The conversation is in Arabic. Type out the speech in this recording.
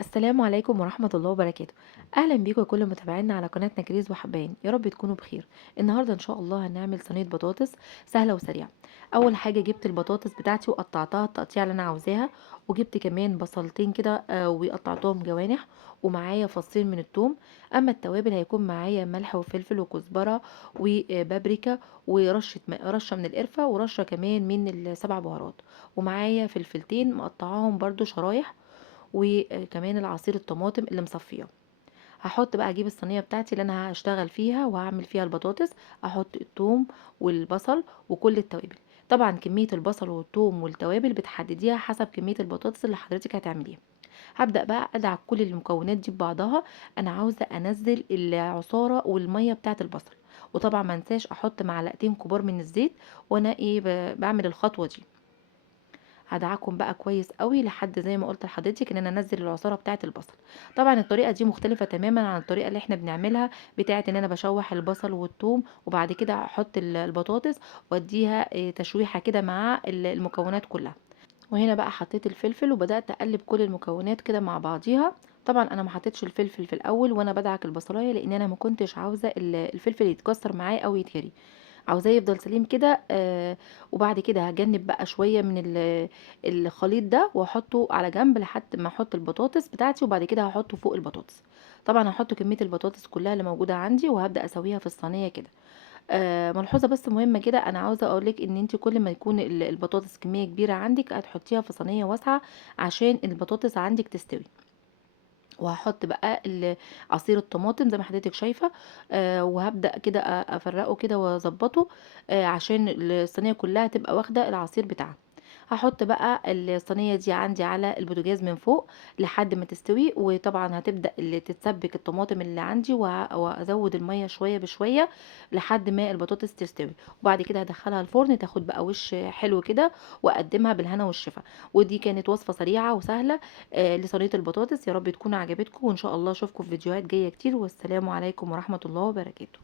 السلام عليكم ورحمة الله وبركاته. أهلا بيكم كل متابعينا على قناتنا كريز وحبان، يا رب تكونوا بخير. النهاردة إن شاء الله هنعمل صينية بطاطس سهلة وسريعة. أول حاجة جبت البطاطس بتاعتي وقطعتها التقطيع اللي أنا عاوزاها، وجبت كمان بصلتين كده وقطعتهم جوانح، ومعايا فصين من الثوم. أما التوابل هيكون معايا ملح وفلفل وكزبرة وبابريكا رشة من القرفة ورشة كمان من السبع بهارات، ومعايا فلفلتين مقطعاهم برضو شرايح، وكمان العصير الطماطم اللي مصفيه. هحط بقى اجيب الصينيه بتاعتي اللي انا هشتغل فيها وهعمل فيها البطاطس، احط الثوم والبصل وكل التوابل. طبعا كميه البصل والثوم والتوابل بتحدديها حسب كميه البطاطس اللي حضرتك هتعمليها. هبدا بقى ادعك كل المكونات دي ببعضها. انا عاوزه انزل العصاره والميه بتاعه البصل، وطبعا ما انساش احط معلقتين كبار من الزيت وانا بعمل الخطوه دي. هدعكم بقى كويس قوي لحد زي ما قلت لحضرتك ان انا انزل العصاره بتاعه البصل. طبعا الطريقه دي مختلفه تماما عن الطريقه اللي احنا بنعملها، بتاعه ان انا بشوح البصل والثوم وبعد كده احط البطاطس واديها تشويحه كده مع المكونات كلها. وهنا بقى حطيت الفلفل وبدات اقلب كل المكونات كده مع بعضيها. طبعا انا ما حطيتش الفلفل في الاول وانا بدعك البصلايه، لان انا ما كنتش عاوزه الفلفل يتكسر معايا او يتهري، عاوزاه يفضل سليم كده. وبعد كده هجنب بقى شويه من الخليط ده واحطه على جنب لحد ما احط البطاطس بتاعتي، وبعد كده هحطه فوق البطاطس. طبعا هحط كميه البطاطس كلها اللي موجوده عندي وهبدا اسويها في الصينيه كده. ملحوظه بس مهمه كده، انا عاوزه اقولك ان انت كل ما يكون البطاطس كميه كبيره عندك هتحطيها في صينيه واسعه عشان البطاطس عندك تستوي. وهحط بقى عصير الطماطم زي ما حضرتك شايفه. وهبدا كده افرقه كده واظبطه عشان الصينيه كلها تبقى واخده العصير بتاعها. هحط بقى الصينيه دي عندي على البوتاجاز من فوق لحد ما تستوي، وطبعا هتبدا اللي تتسبك الطماطم اللي عندي وازود الميه شويه بشويه لحد ما البطاطس تستوي. وبعد كده هدخلها الفرن تاخد بقى وش حلو كده، واقدمها بالهنا والشفا. ودي كانت وصفه سريعه وسهله لصينيه البطاطس. يا رب تكون عجبتكم، وان شاء الله اشوفكم في فيديوهات جايه كتير، والسلام عليكم ورحمه الله وبركاته.